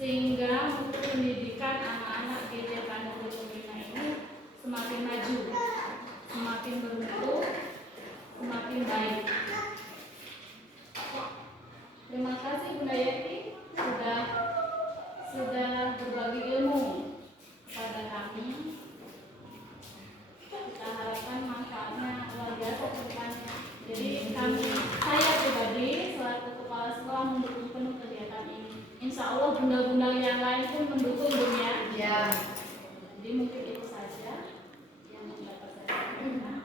sehingga untuk pendidikan anak-anak di Desa Pembina ini semakin maju, semakin bermutu, semakin baik. Terima kasih Bunda Yeti sudah berbagi ilmu kepada kami. Kita harapkan manfaatnya luar biasa ke depannya. Jadi saya pribadi selaku kepala sekolah mendukung penuh kegiatan ini. Insya Allah bunda-bunda yang lain pun mendukung Bunda. Ya. Jadi mungkin itu saja yang dapat saya sampaikan.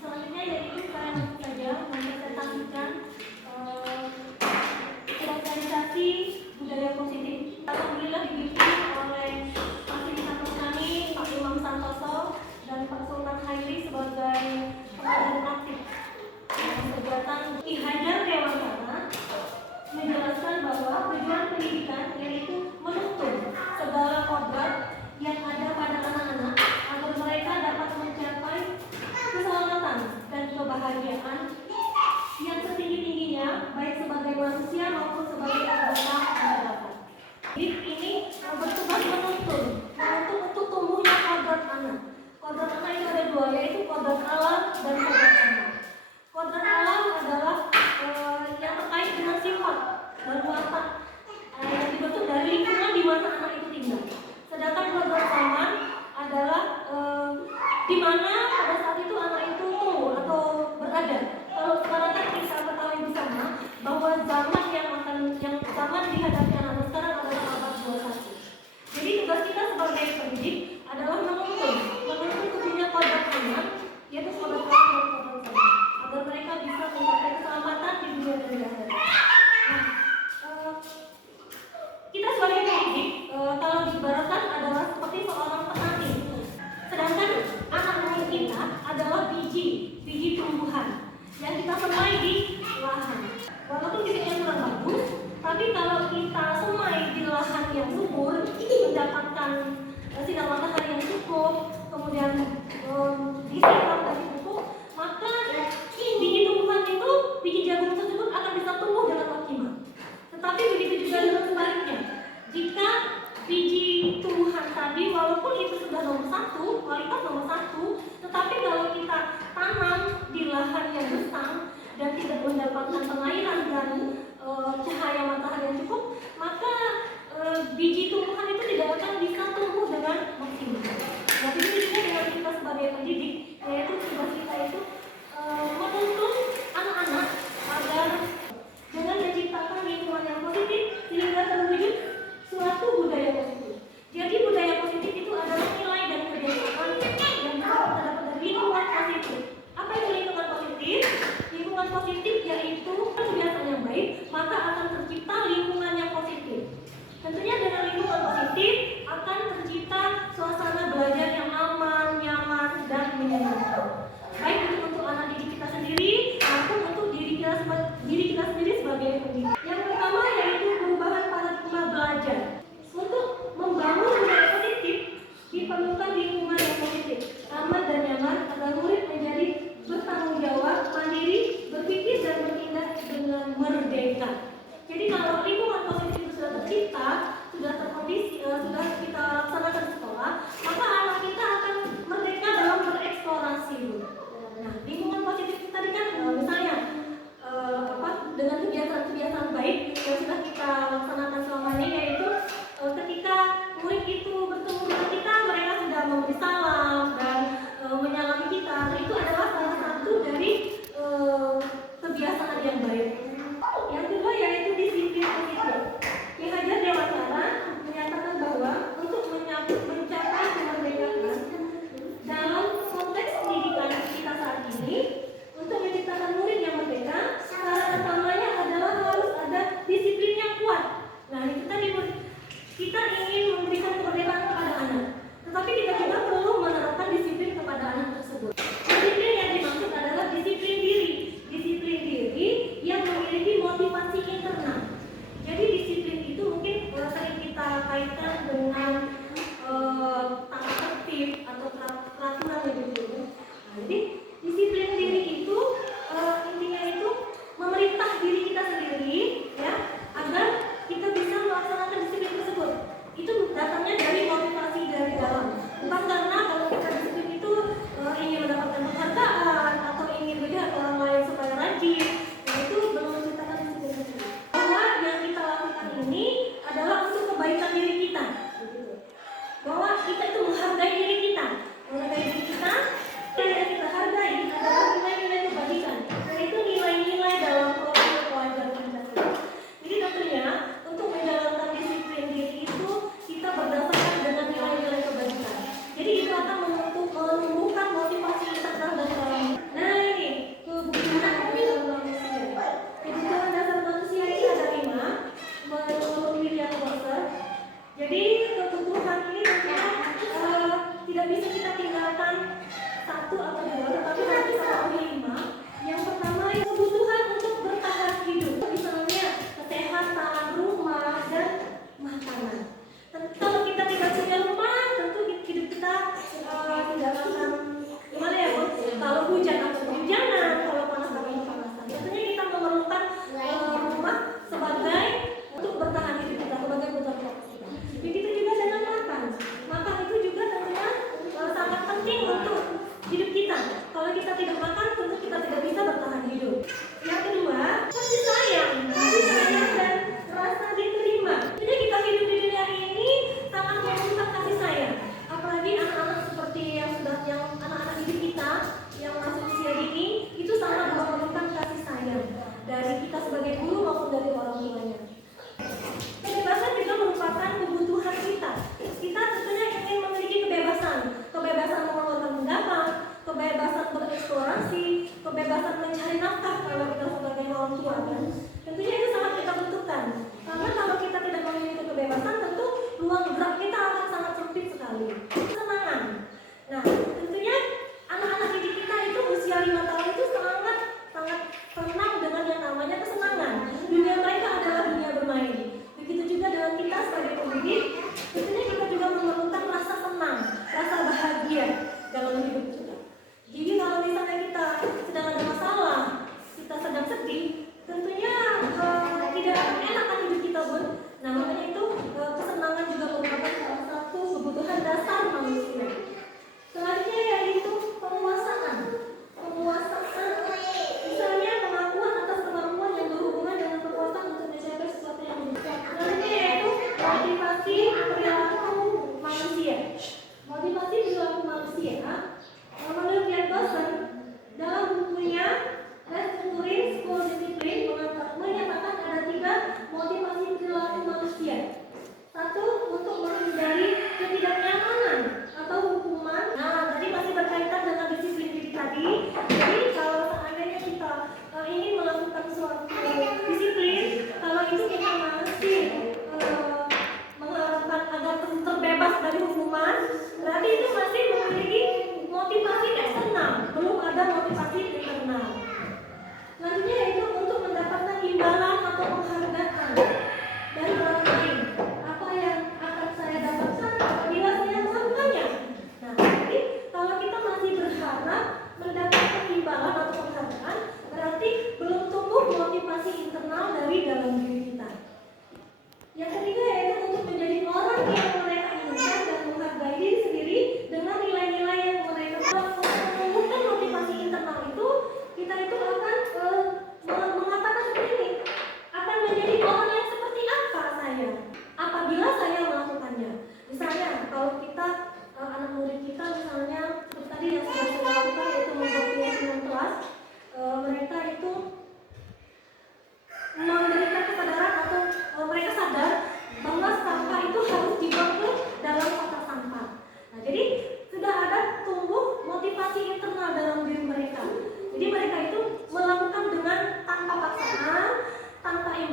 Selanjutnya yaitu saya langsung saja mempresentasikan organisasi budaya positif. Alhamdulillah dipimpin oleh fasilitator kami Pak Imam Santoso dan Pak Sultan Hairi sebagai pengajar praktik. Kegiatan Ki Hajar Dewantara menjelaskan bahwa tujuan pendidikan yaitu menuntun segala kodrat yang ada pada anak-anak agar mereka dapat mencapai keselamatan dan kebahagiaan yang setinggi-tingginya baik sebagai manusia maupun sebagai anggota masyarakat. Ini bertugas menuntun untuk tumbuhnya kodrat anak. Kodrat anak itu ada dua, yaitu kodrat alam dan kodrat anak. Kodrat alam adalah yang terkait dengan sifat dan watak yang dibentuk dari lingkungan di mana anak itu tinggal. Sedangkan kodrat zaman adalah di mana pada saat itu anak itu tumbuh atau berada. Kalau sekarang kan kita ketahui bersama bahwa zaman yang zaman dihadapi anak sekarang adalah abad 21. Jadi tugas kita sebagai pendidik adalah menuntun tumbuhnya kodrat anak, yaitu kodrat alam dan kodrat zaman, agar mereka bisa mencapai keselamatan di dunia dan di akhirat. Nah, kita sebagai pendidik kalau diibaratkan adalah seperti seorang petani. Sedangkan anak-anak kita adalah biji tumbuhan yang kita semai di lahan. Walaupun bijinya kurang bagus, tapi kalau kita semai di lahan yang subur, mendapatkan sinar matahari yang cukup, kemudian disiram dari pupuk, maka biji tumbuhan itu, biji jagung tersebut akan bisa tumbuh dengan optimal. Tetapi begitu juga dengan sebaliknya, jika biji tumbuhan tadi walaupun itu sudah nomor 1, kualitas nomor 1, tetapi kalau kita tanam di lahan yang besar dan tidak mendapatkan pengairan dan cahaya matahari yang cukup, maka biji tumbuhan itu tidak akan bisa tumbuh dengan maksimal. Nah, begitu juga dengan kita sebagai pendidik, yaitu tugas kita itu menuntun anak-anak agar dengan menciptakan lingkungan yang positif sehingga terwujud suatu budaya positif. Jadi budaya positif itu adalah nilai dan kebiasaan yang bisa kita dapat dari lingkungan positif. Apa itu lingkungan positif? Lingkungan positif yaitu kebiasaan yang baik, maka akan tercipta lingkungan yang positif. Tentunya dengan lingkungan positif akan tercipta suasana belajar yang aman, nyaman, dan menyenangkan. Baik untuk anak didik kita sendiri maupun untuk diri kita sendiri sebagai pendidik. Yang pertama yaitu perubahan paradigma belajar. Untuk membangun budaya positif diperlukan lingkungan yang positif, aman dan nyaman agar murid menjadi bertanggung jawab, mandiri, berpikir dan bertindak dengan merdeka. Jadi kalau lingkungan positif itu sudah tercipta, sudah terkondisi, sudah kita laksanakan di sekolah, maka anak kita akan merdeka dalam bereksplorasi. Nah, lingkungan positif tadi kan misalnya dengan kebiasaan-kebiasaan baik yang sudah kita laksanakan selama ini, yaitu ketika murid itu bertemu dengan kita, mereka sudah memberi salam dan menyalami kita. Nah, itu adalah salah satu dari kebiasaan yang baik. Yang kedua yaitu disiplin positif. Ki Hajar Dewantara menyatakan bahwa untuk mencapai kemerdekaan dalam konteks pendidikan kita saat ini, untuk menciptakan murid yang merdeka, syarat utamanya adalah harus ada disiplin yang kuat. Nah, itu tadi kita ingin memberikan kemerdekaan kepada anak, tetapi kita juga perlu menerapkan disiplin kepada anak tersebut. Disiplin yang dimaksud adalah disiplin diri yang memiliki motivasi internal. Jadi disiplin itu mungkin sering kita kaitkan dengan tata tertib atau peraturan begitu. Nah, jadi disiplin diri itu intinya itu memerintah diri kita sendiri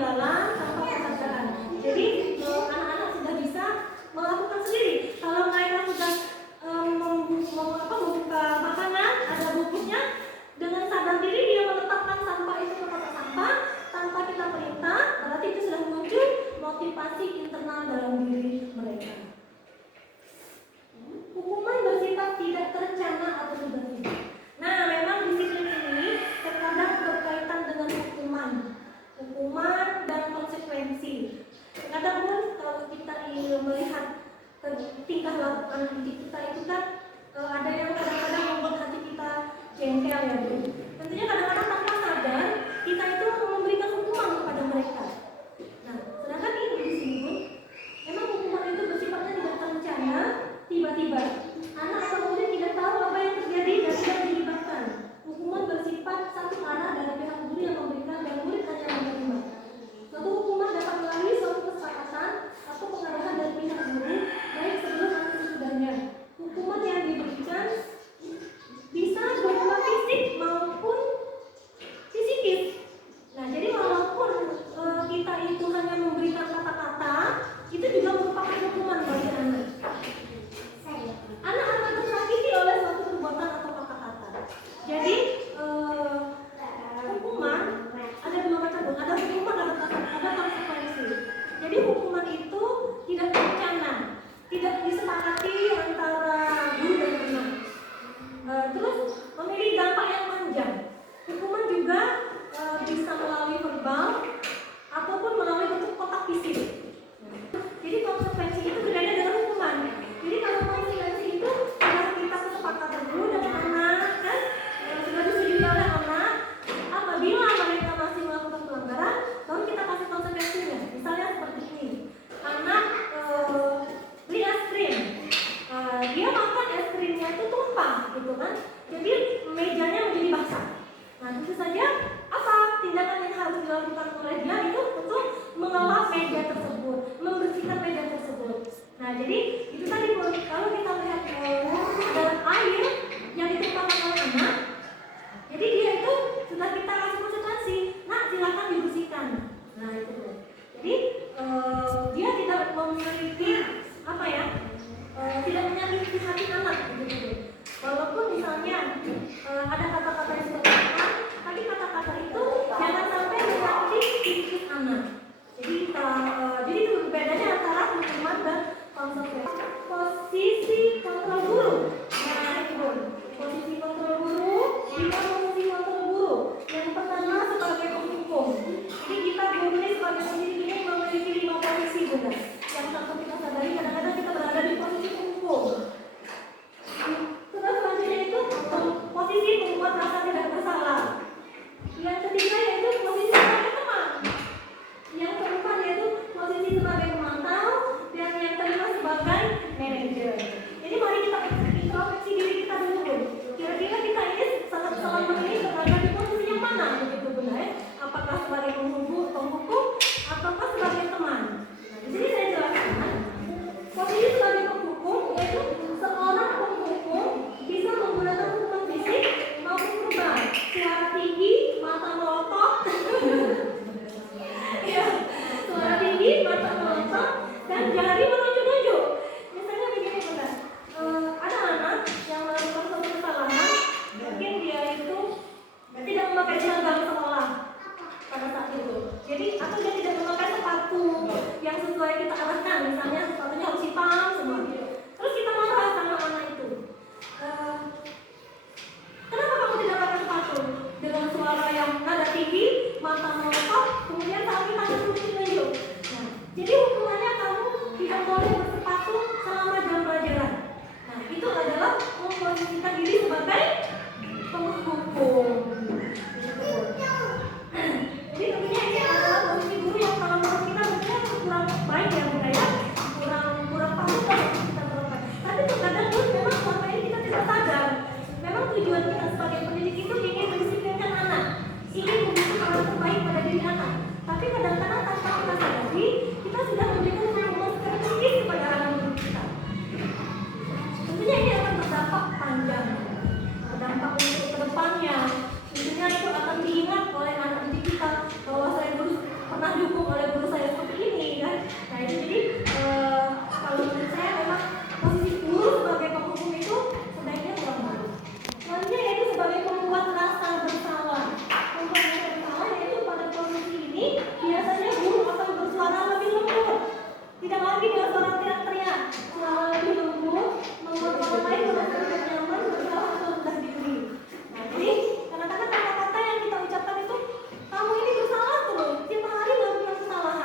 ketinggalan tanpa kesadaran. Jadi anak-anak sudah bisa melakukan sendiri. Kalau mereka sudah membuka makanan, ada bungkusnya, dengan sadar diri dia meletakkan sampah itu ke kotak sampah tanpa kita perintah, berarti itu sudah muncul motivasi internal dalam diri mereka. Hukuman bersifat tidak terencana atau tiba-tiba. Nah, memang disiplin ini terkadang berkaitan dengan hukuman dan konsekuensi. Kadang pun kalau kita ingin melihat tingkah laku kita itu kan ada yang kadang-kadang membuat hati kita jengkel ya Bu. Tentunya kadang-kadang tanpa sadar kita itu memberikan hukuman kepada mereka. Nah, sedangkan ini di sini Bu, memang hukuman itu bersifatnya tidak terencana, tiba-tiba. Anak atau murid tidak tahu apa yang terjadi dan tidak dilibatkan. Hukuman bersifat satu arah dari pihak guru yang memberikan dan murid hanya menerima. Suatu hukuman dapat melalui suatu kesepakatan atau pengarahan dari pihak guru, baik sebelum atau sesudahnya. Hukuman yang diberikan bisa berupa fisik maupun psikis. Nah, jadi walaupun kita itu hanya memberikan kata-kata, itu juga merupakan hukuman bagi anak. Anak akan tersakiti oleh suatu perbuatan atau kata-kata. Jadi hukuman ada dua macam, ada hukuman ada konsekuensi. Jadi hukuman itu tidak terencana, tidak disepakati antara guru dan anak. Terus memiliki dampak yang panjang. Hukuman juga bisa melalui verbal ataupun melalui bentuk kotak fisik. Jadi konsekuensi itu berbeda dengan hukuman. Jadi kalau konsekuensi itu sudah kita kesepakatan dulu dengan anak, kan sudah disetujui oleh anak. Apabila mereka masih melakukan pelanggaran, baru kita kasih konsekuensinya. Misalnya seperti ini, anak beli es krim, dia makan es krimnya itu tumpah, gitu kan? Jadi mejanya menjadi basah. Nah, tentu saja apa tindakan yang harus dilakukan oleh dia itu untuk mengelap meja tersebut, membersihkan meja tersebut. Nah, jadi itu tadi kalau kita lihat dalam air yang ditumpahkan oleh anak, jadi dia itu sudah kita kasih konsekuensi, nah silakan dibersihkan. Nah itu, jadi dia tidak memiliki apa ya, tidak menyakiti hati anak, gitu. Walaupun misalnya ada kata-kata yang seperti apa, tapi kata-kata itu jangan sampai menyakiti psikis anak. Jadi itu bedanya antara hukuman dan konsekuensi. Posisi kontrol guru. Nah, itu posisi kontrol guru, kita posisi kontrol guru. Yang pertama sebagai penghukum. Jadi kita guru ini sebagai pendidik ini memiliki 5 posisi, Bunda. Yang tanpa kita sadari kadang-kadang kita berada di posisi penghukum. Terus selanjutnya itu posisi membuat rasa tidak bersalah. Yang ketiga yaitu posisi sebagai teman. Yang keempat yaitu posisi sebagai pemantau, dan yang kelima sebagai manajer. Jadi mari kita introspeksi diri kita dulu. Kira-kira kita ini sangat memilih berada di posisi yang mana, begitu Bunda ya? Apakah sebagai penghukum ataukah sebagai teman? Nah, di sini saya jelaskan. Posisi sebagai penghukum yaitu seorang penghukum bisa menggunakan hukuman fisik maupun verbal, suara tinggi, mata melotot, ya, suara tinggi, mata melotot, dan jari menunjuk-nunjuk. Misalnya begini Bunda, ada anak yang melakukan suatu kesalahan, mungkin dia itu tidak memakai seragam sekolah pada saat itu. Jadi atau dia tidak memakai sepatu yang sesuai kita arahkan, misalnya sepatunya harus hitam semua. Terus kita marah sama anak itu. Kenapa kamu tidak pakai sepatu? Dengan suara yang nada tinggi, mata melotot, kemudian kami tangan tunjuk-tunjuk. Nah, jadi hukumannya kamu tidak boleh bersepatu selama jam pelajaran. Nah, itu adalah memposisikan diri sebagai penghukum. Jadi tentunya ini adalah posisi guru yang kalau menurut kita mungkin kurang baik ya Bunda ya, kurang patut lah kita terapkan. Tapi terkadang pun memang selama ini kita tidak sadar. Memang tujuan kita sebagai pendidik itu ingin mendisiplinkan anak, ingin membentuk didukung oleh guru saya seperti ini kan. Nah itu jadi kalau menurut saya memang posisi guru sebagai penghukum itu sebaiknya kurang bagus. Selanjutnya yaitu sebagai pembuat rasa bersalah. Pembuat rasa bersalah yaitu pada posisi ini biasanya guru akan bersuara lebih lembut, tidak lagi dengan suara teriak-teriak, suara lebih lembut, membuat orang lain merasa tidak nyaman bersalah atau rendah diri. Nah jadi kadang-kadang kata-kata yang kita ucapkan itu, kamu ini bersalah tuh, tiap hari melakukan kesalahan.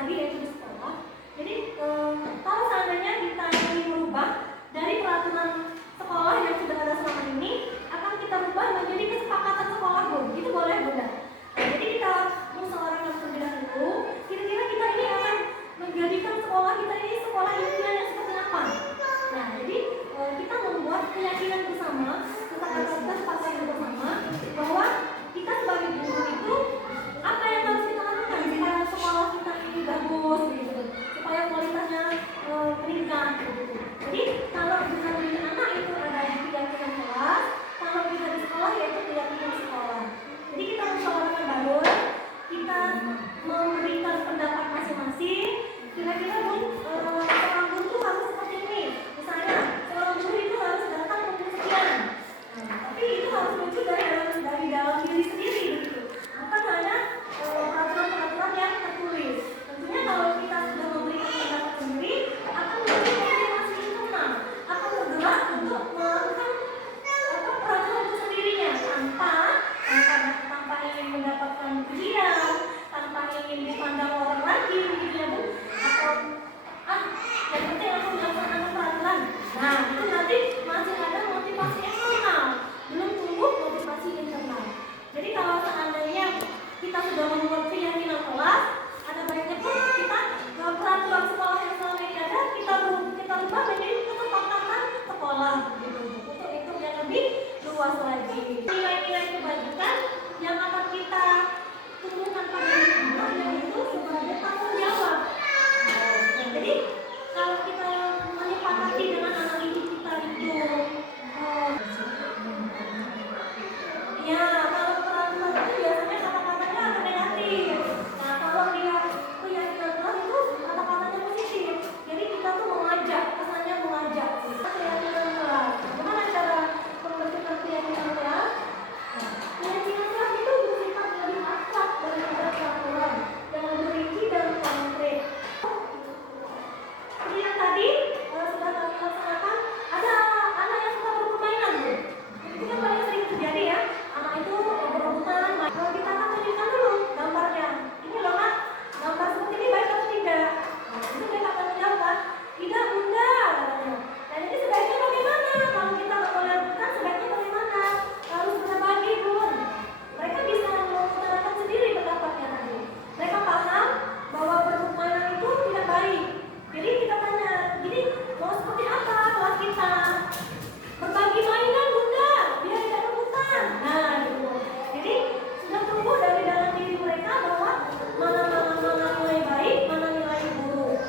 lagi yaitu di sekolah. Jadi kalau seandainya kita ingin merubah dari peraturan sekolah yang sudah ada selama ini, akan kita rubah menjadi kesepakatan sekolah, Bu. Itu boleh, Bunda. Nah, jadi kita musyawarahkan terlebih dahulu. Kira-kira kita ini akan menjadikan sekolah kita ini sekolah impian yang seperti apa? Nah, jadi kita membuat keyakinan bersama, kita sepakati bersama bahwa kita sebagai guru itu apa yang harus kita lakukan supaya sekolah kita ini bagus, gitu, supaya kualitasnya meningkat, gitu. Jadi kalau dengan mendidik anak itu ada keyakinan kelas, kalau kita di sekolah yaitu keyakinan sekolah. Jadi kita musyawarahkan bareng, kita memberikan pendapat masing-masing. Kira-kira seorang guru itu harus seperti ini. Misalnya seorang guru itu harus datang pukul sekian. Nah, tapi itu harus muncul dari dalam diri sendiri, gitu. Bukan hanya peraturan-peraturan yang tertulis. Tentunya kalau kita sudah memberikan pendapat sendiri, akan muncul motivasi internal, akan bergerak untuk melakukan peraturan itu sendirinya tanpa ingin mendapatkan pujian, tanpa ingin dipandang orang lagi, gitu ya, Bu. Atau yang penting aku melaksanakan peraturan. Nah, itu nanti masih ada motivasi eksternal, belum tumbuh motivasi internal. Jadi kalau seandainya kita sudah membuat keyakinan kelas, ada baiknya pun kita peraturan sekolah yang selama ini ada kita rubah menjadi kesepakatan sekolah, gitu, untuk yang lebih luas lagi. Nilai-nilai kebajikan yang akan kita tumbuhkan pada diri kita yaitu sebagai tanggung jawab. Jadi kalau kita menyepakati dengan anak didik kita itu ya, kalau peraturan itu biasanya kata-katanya agak negatif. Nah, kalau dia keyakinan kelas itu kata-katanya positif. Jadi kita tuh mengajak, kesannya mengajak. Keyakinan kelas. Bagaimana cara membentukkan keyakinan kelas? Keyakinan kelas itu bersifat lebih abstrak daripada peraturan yang lebih rinci dan konkret. Seperti yang tadi sudah kami laksanakan, ada anak yang suka berpermainan, Bu. Itu kan paling sering terjadi ya. Anak itu berebutan. Kalau kita akan tunjukkan dulu gambarnya. Ini loh, Nak, gambar seperti ini baik atau tidak? Nah, itu mereka akan menjawab, tidak, Bunda, katanya. Dan ini sebaiknya bagaimana? Kalau kita boleh rebutan, sebaiknya bagaimana? Harus berbagi, Bun. Mereka bisa mengutarakan sendiri pendapatnya tadi. Mereka paham bahwa permainan itu tidak baik. Jadi kita tanya, jadi mau seperti apa kelas kita? Berbagi mainan, Bunda, biar tidak rebutan. Nah, gitu. Jadi sudah tumbuh dari dalam diri mereka bahwa mana nilai baik, mana nilai buruk.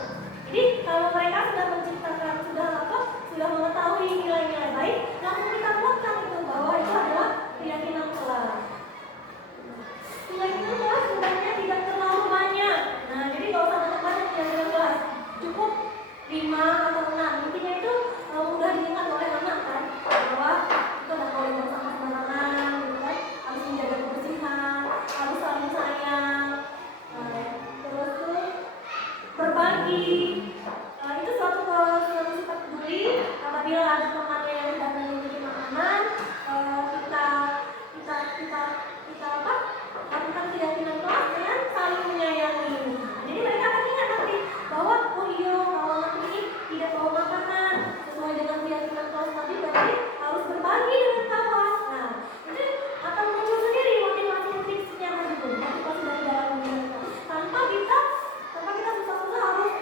Jadi kalau mereka sudah menciptakan, sudah mengetahui nilai-nilai baik, langsung kita buatkan itu bahwa itu adalah keyakinan kelas. Keyakinan kelas sebenarnya tidak terlalu banyak. Nah, jadi kalau sama banyak keyakinan kelas, cukup 5 atau 6. Intinya itu mudah diingat oleh anak kan, bahwa kita tidak boleh buang sampah sembarangan, gitu kan, harus menjaga kebersihan, harus saling sayang, terus tuh berbagi. Itu suatu sifat peduli. Apabila ada temannya yang datang memiliki makanan, kita lakukan keyakinan kelas dengan saling menyayangi. Jadi mereka akan ingat nanti bahwa oh iya, kalau nanti tidak bawa makanan sesuai dengan keyakinan kelas tadi, berarti harus berbagi dengan kawan. Nah, itu akan muncul sendiri motivasi intrinsiknya tadi, motivasi dari dalam diri kita. Tanpa kita susah-susah harus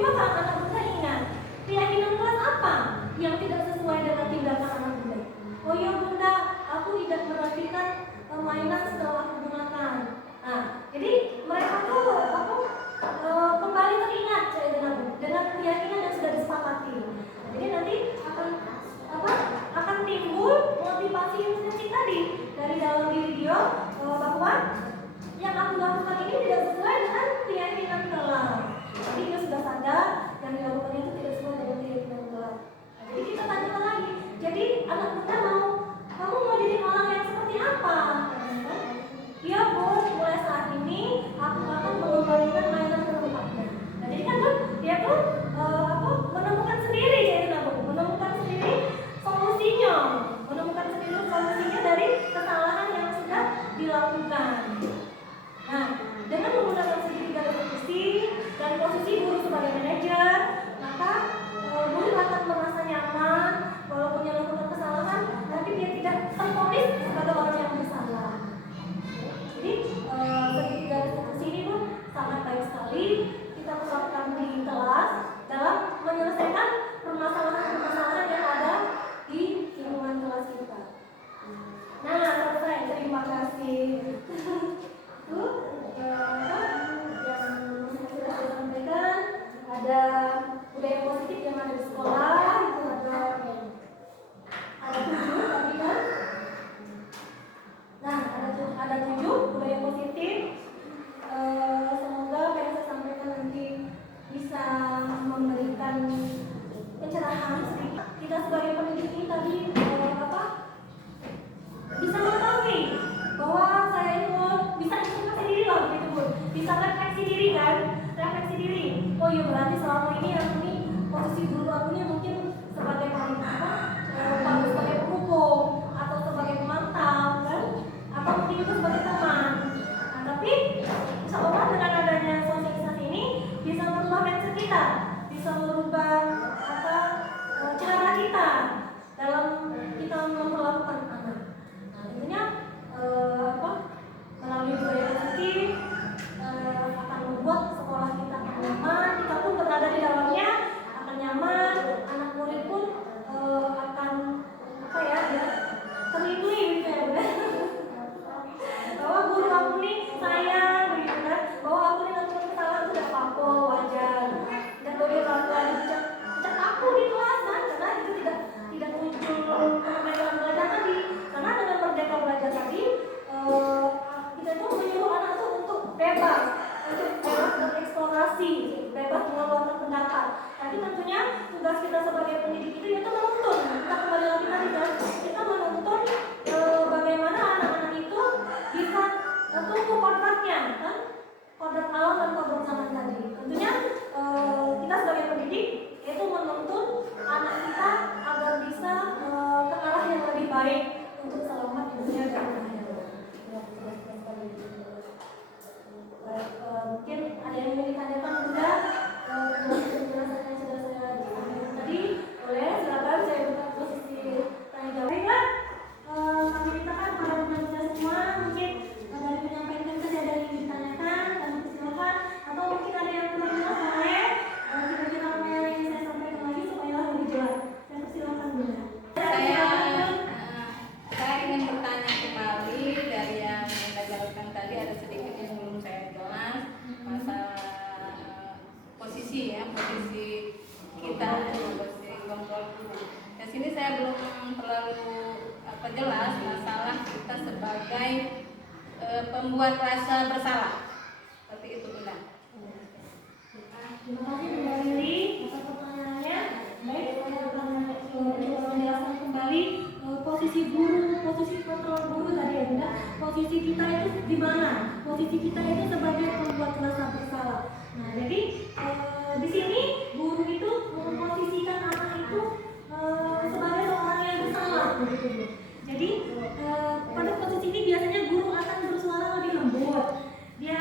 Coba anak Bunda ingat, keyakinan kelas apa yang tidak sesuai dengan tindakan anak Bunda? Oh ya Bunda, aku tidak merapikan mainan setelah aku gunakan. Nah, jadi mereka tuh kembali teringat dengan keyakinan yang sudah disepakati. Jadi nanti akan timbul motivasi intrinsik tadi dari dalam diri dia bahwa yang aku lakukan ini tidak sesuai dengan keyakinan kelas. Jadi dia sudah sadar yang dilakukannya itu tidak sesuai dengan keyakinan kelas. Jadi kita tanyakan lagi. Jadi anak Bunda kamu mau jadi orang yang seperti apa? Iya Bu, mulai saat ini aku akan mengembalikan mainan ke tempatnya. Nah, jadi kan dia tuh menemukan sendiri, menemukan sendiri solusinya dari kesalahan yang sudah dilakukan. Nah, dengan menggunakan segitiga posisi dan posisi guru sebagai manajer, maka guru akan merasa nyaman walaupun yang melakukan kesalahan, tapi dia tidak terponis sebagai orang yang bersalah. Jadi segitiga posisi ini pun sangat baik sekali kita terapkan di kelas dalam menyelesaikan permasalahan-permasalahan yang ada di lingkungan kelas kita. Nah, selesai. Terima kasih. Itu yang sudah saya sampaikan. Ada budaya positif yang ada di sekolah. Itu ada 7 tadi kan? Nah, ada 7 budaya positif. Semoga apa yang saya sampaikan nanti bisa memberikan pencerahan sedikit. Kita sebagai pendidik ini tadi bisa mengetahui bahwa saya itu bisa introspeksi diri lah begitu Bu. Bisa refleksi diri kan? Refleksi diri. Oh iya berarti selama ini posisi guru aku ini mungkin sebagai sebagai penghukum atau sebagai pemantau kan? Atau mungkin itu sebagai teman. Nah, tapi insya Allah dengan adanya sosialisasi ini bisa merubah mindset kita, bisa merubah cara kita dalam kita memperlakukan anak. Nah, tentunya melalui budaya positif akan membuat sekolah kita akan nyaman, kita pun berada di dalamnya akan nyaman, anak murid pun akan terlindungi gitu ya Bu. Bahwa guru aku nih sayang begitu kan, bahwa aku nih lakukan kesalahan itu tidak apa-apa, wajar. Dan kalau dia lakukan dicat aku di kelas kan, karena itu tidak muncul kemerdekaan belajar tadi. Karena dengan merdeka belajar tadi kita itu menyuruh anak itu untuk bebas bereksplorasi, bebas mengeluarkan pendapat. Tapi tentunya tugas kita sebagai pendidik itu yaitu menuntun. Kita kembali lagi tadi kan, kita menuntun bagaimana anak-anak itu bisa tumbuh kodratnya kan, kodrat alam dan kodrat zaman tadi. Tentunya kita sebagai pendidik itu menuntun anak kita agar bisa ke arah yang lebih baik untuk selamat di dunia dan akhirat. Mungkin ada yang ingin ditanyakan Bunda penjelasan yang sudah saya sampaikan tadi, boleh silakan saya buka posisi tanya jawab. Baiklah, kami mintakan para Bunda semua mungkin dari menyampaikan saja ada yang ditanyakan, kami silakan, atau mungkin ada yang perlu boleh kira-kira apa yang saya sampaikan lagi supaya lebih jelas. Saya persilakan Bunda. Saya ingin bertanya kembali dari yang Anda jelaskan tadi, ada sedikit yang belum saya jelas masalah posisi kita, posisi kontrol guru. Di sini saya belum terlalu jelas masalah kita sebagai pembuat rasa bersalah, seperti itu Bunda. Terima kasih Bunda Lili atas pertanyaannya. Baik, saya akan menjelaskan kembali posisi guru, posisi kontrol guru tadi ya Bunda. Posisi kita itu di mana? Posisi kita itu sebagai pembuat rasa bersalah. Nah, jadi di sini guru itu memposisikan anak itu sebagai seorang yang bersalah, begitu Bu. Jadi pada posisi ini biasanya guru akan bersuara lebih lembut. Dia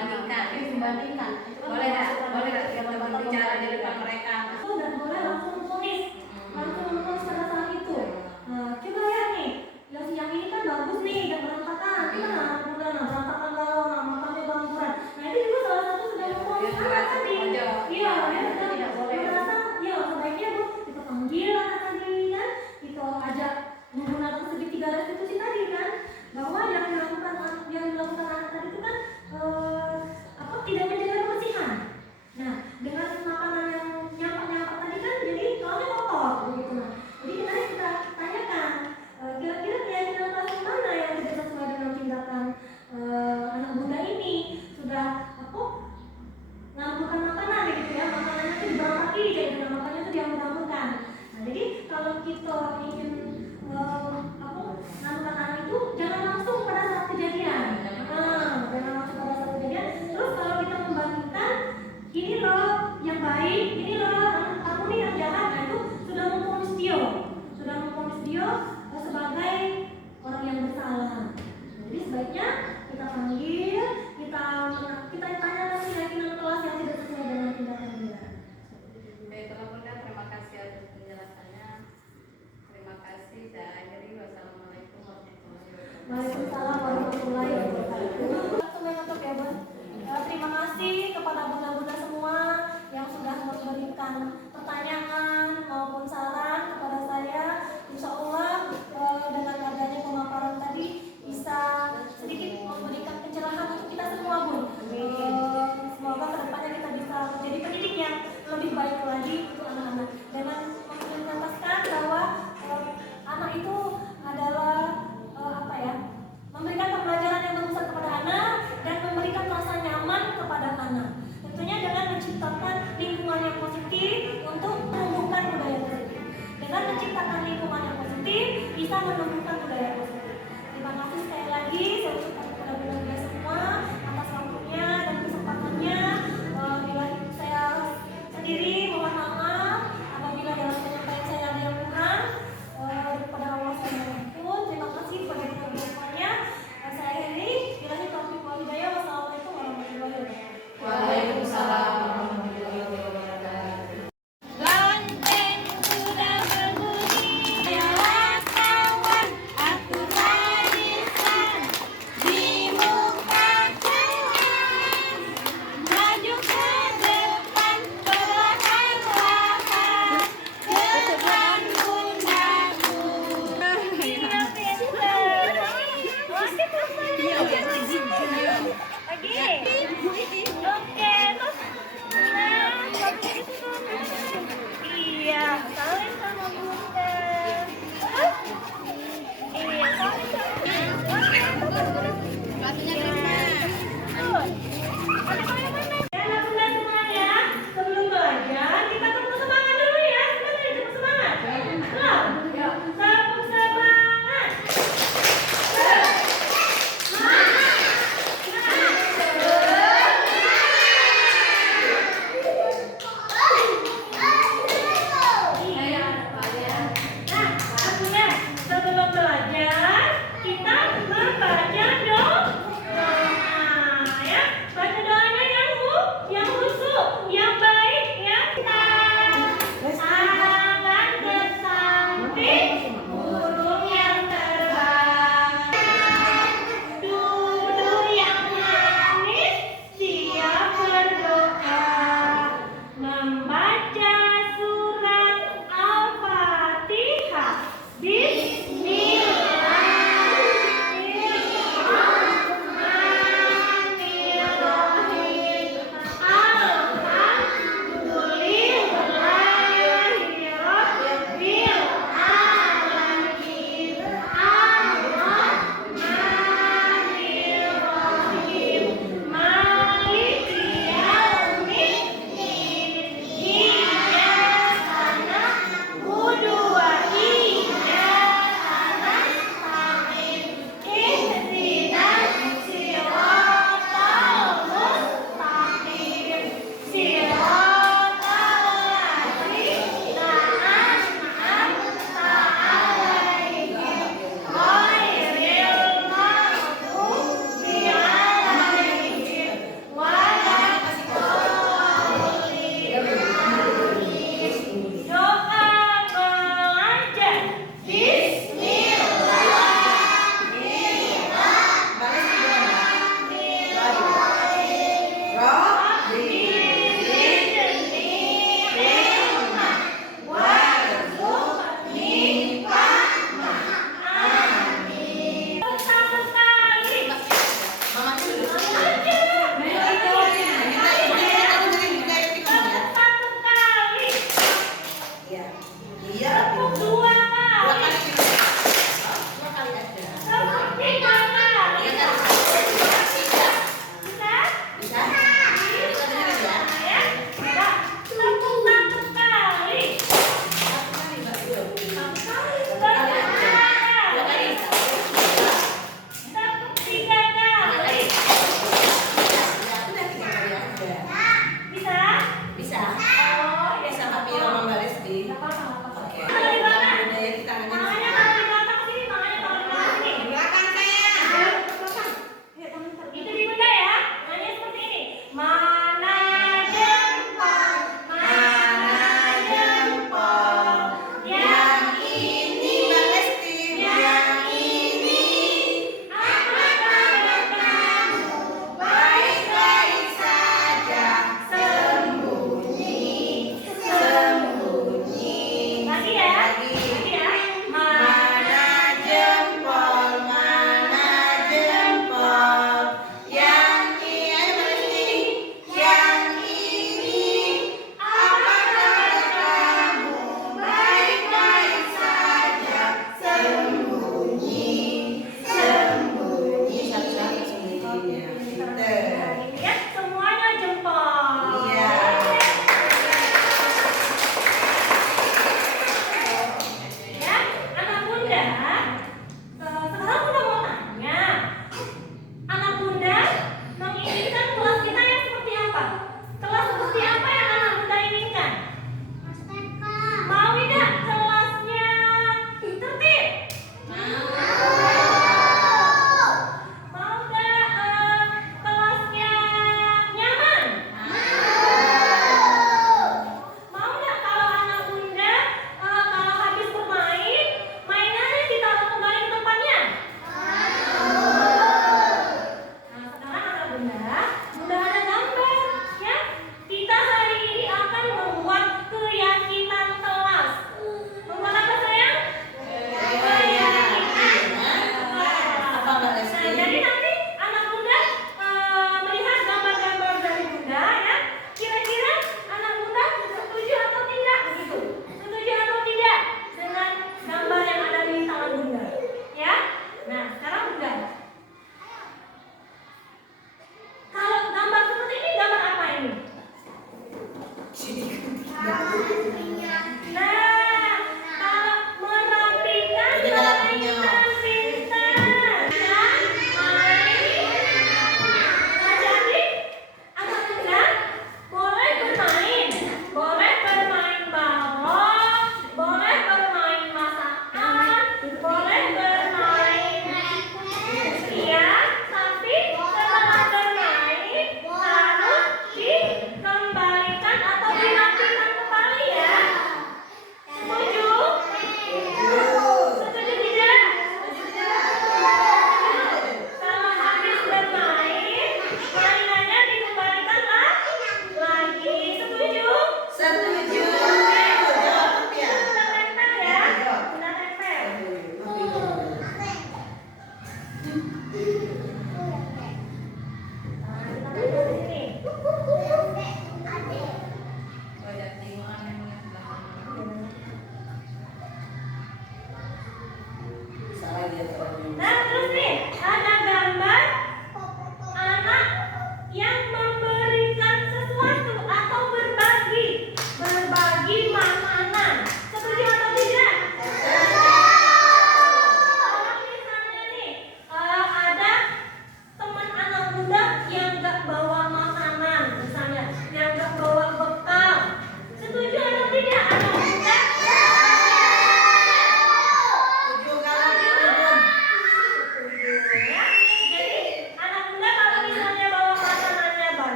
membandingkan. Membandingkan. Itu kan Boleh nggak? masuk Boleh nggak kita dalam batas berbicara di pembandingan. depan mereka? Itu dan boleh langsung tulis, langsung menulis pada saat itu. Coba lihat nih, yang ini kan bagus nih dan berantakan. Gimana? Gimana? Berantakan kalau makannya bangkuran. Nah itu juga salah satu sudah memponis anak tadi. Iya, dia Tidak boleh. merasa, ya sebaiknya bu kita panggil anak tadi kan, kita ajak menggunakan segitiga restitusi tadi kan, bahwa yang dilakukan anak tadi itu kan tidak menjaga kebersihan. Nah dengan makanan yang nyampak tadi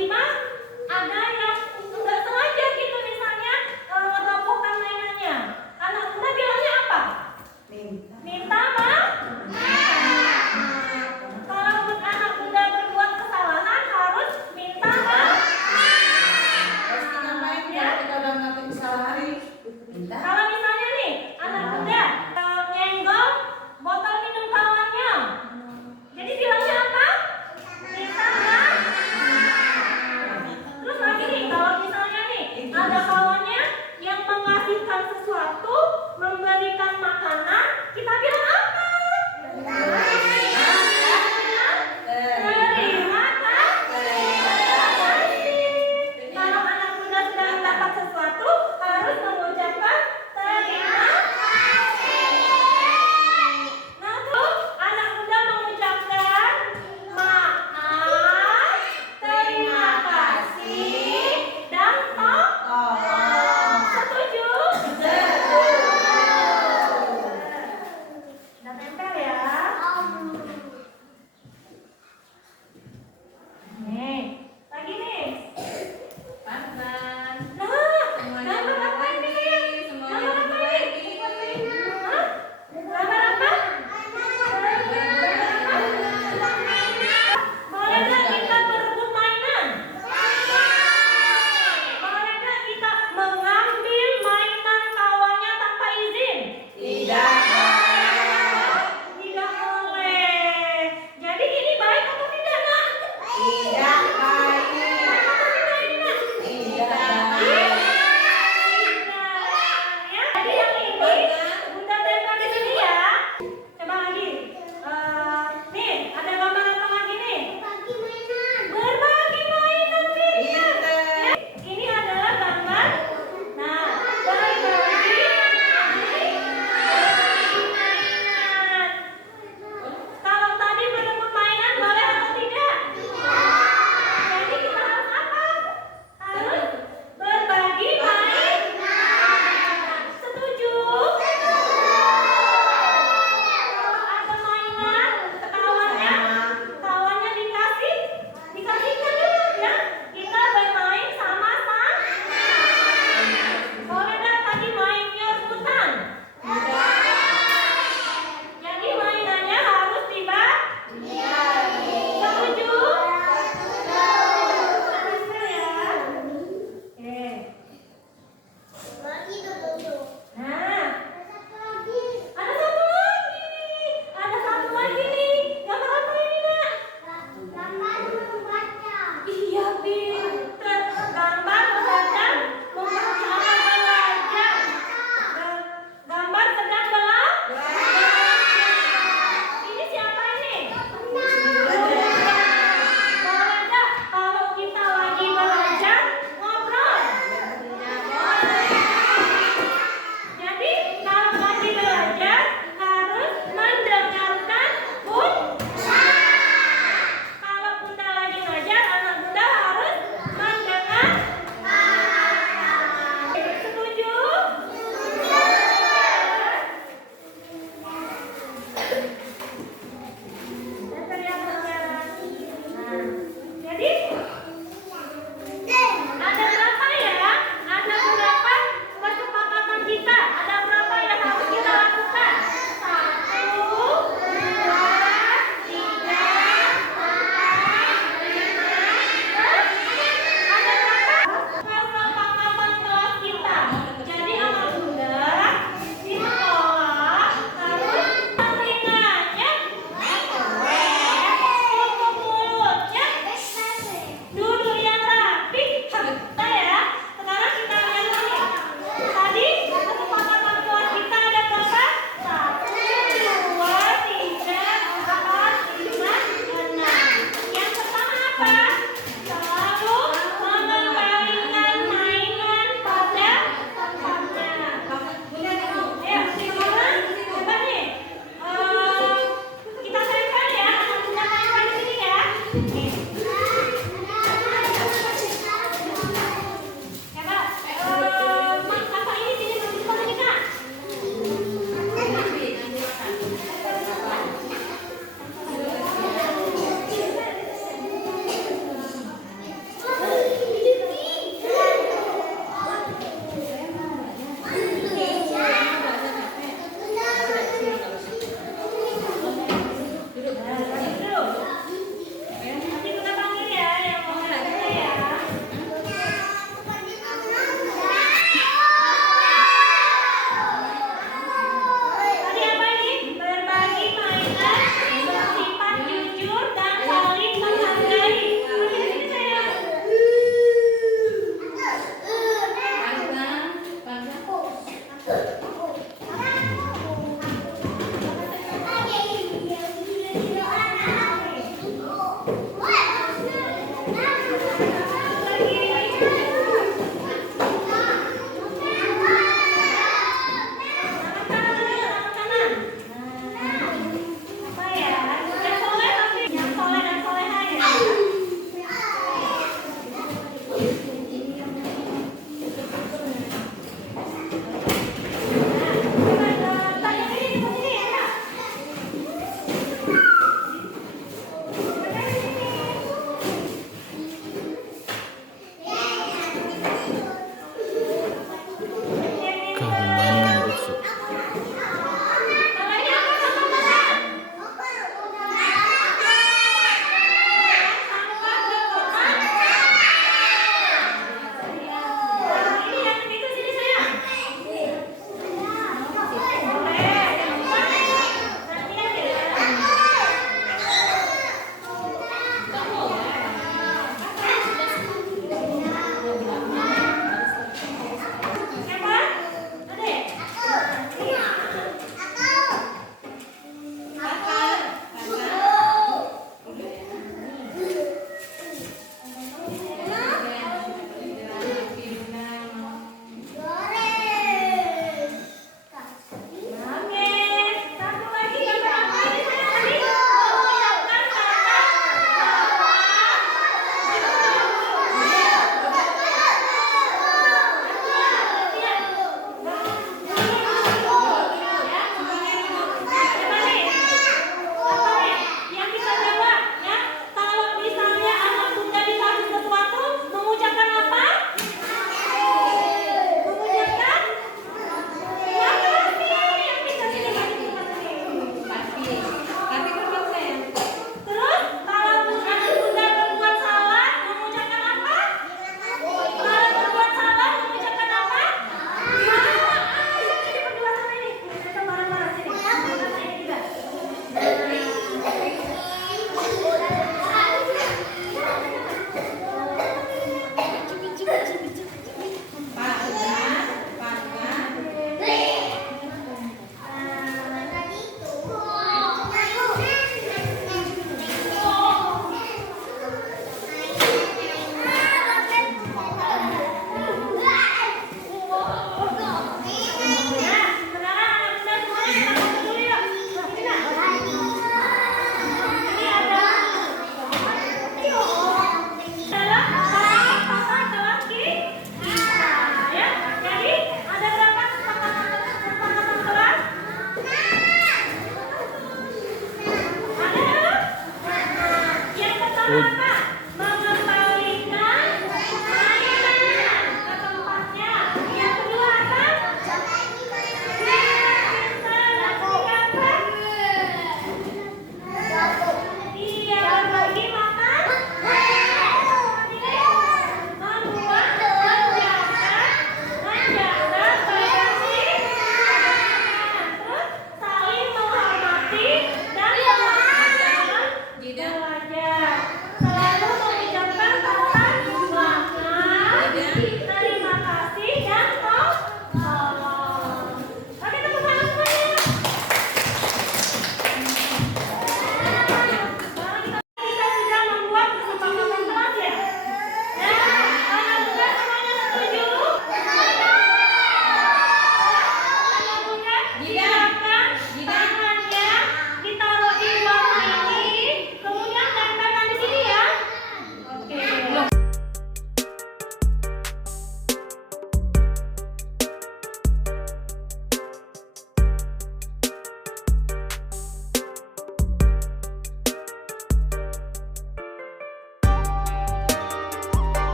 tiba-tiba ada yang nggak sengaja gitu, misalnya ngerobohkan mainannya. Anak muda bilangnya apa? Minta maaf. Kalau anak muda berbuat kesalahan harus minta maaf. Kalau misalnya nih anak muda nyenggol botol minum kawannya, jadi bilangnya apa? Minta maaf. Terus lagi nih, kalau misalnya nih ada kawannya yang mengasihkan sesuatu, memberikan makanan, kita bilang apa? Terima kasih. Kalau anak muda sedang mendapat sesuatu, harus mengucapkan terima kasih. Nah, tuh anak muda mengucapkan maaf, terima kasih, dan tolong. Setuju? Udah tempel ya? Nih, lagi nih. Panas. Nah, Semuanya gambar apa ini? semuanya Gambar apa ini? Hah? Gambar apa? Boleh nggak kita berebut mainan? Boleh nggak kita mengambil mainan kawannya tanpa izin? Tidak boleh. Jadi ini baik atau tidak, Nak? Baik atau tidak ini, Nak? Tidak. Ya, jadi yang ini Bunda tempel di sini ya. Coba lagi. Nih, ada gambar apa lagi nih? Berbagi mainan, pintar. Ya, ini adalah gambar. Nah, berbagi mainan. Kalau tadi berebut mainan boleh atau tidak? Jadi kita harus apa? Harus berbagi mainan. Setuju? Kalau ada mainan, kawannya dikasihkan dulu ya. Kita bermain sama-sama. Boleh nggak tadi mainnya rebutan? Jadi mainannya harus dibagi. Setuju? Tempel ya. Oke. Nah, ada satu lagi. Ada satu lagi nih. Gambar apa ini, Nak? Iya, pinter. Gambar sedang membaca belajar. Gambar sedang belajar. Ini siapa ini? Boleh nggak kalau kita lagi belajar ngobrol? Jadi kalau lagi belajar harus mendengarkan Bunda. Kalau Bunda lagi ngajar, anak Bunda harus mendengar. Setuju? Dasar yang berjalan. Nah, jadi ada berapa ya? Ada berapa kesepakatan kita? Ada berapa yang harus kita lakukan? 1, 2, 3, 4, 5. Ada berapa? Kesepakatan kelas kita. Jadi anak muda di sekolah harus telinganya tutup mulutnya, duduk yang rapi. Ya, sekarang kita lihat lagi. Tadi kesepakatan kelas kita ada berapa? 1, 2, 3, 4, 5, 6. Yang pertama apa? Selalu mengembalikan mainan pada tempatnya. Ayo, sekarang coba nih. Kita tempel ya, anak muda tempel di sini ya. Nih.